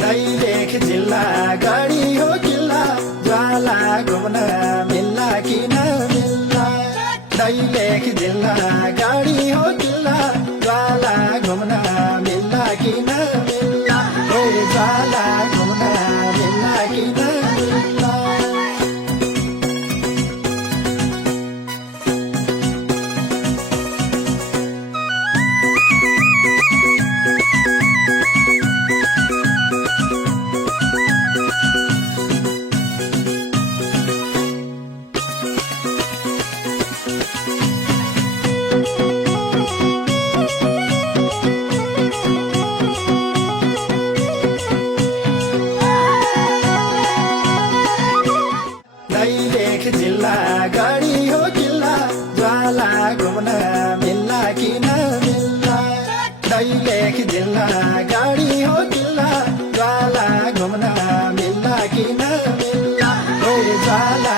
दैलेख जिल्ला गढी हो किल्ला ज्वाला घुम्न मिल्ला कि नमिल्ला दैलेख जिल्ला गढी हो किल्ला ज्वाला घुम्न मिल्ला कि नमिल्ला हे ज्वाला घुम्न मिल्ला कि नमिल्ला दैलेख जिल्ला गढी हो किल्ला ज्वाला घुम्न मिल्ला कि नमिल्ला दैलेख जिल्ला गढी हो किल्ला ज्वाला घुम्न मिल्ला कि नमिल्ला हे ज्वाला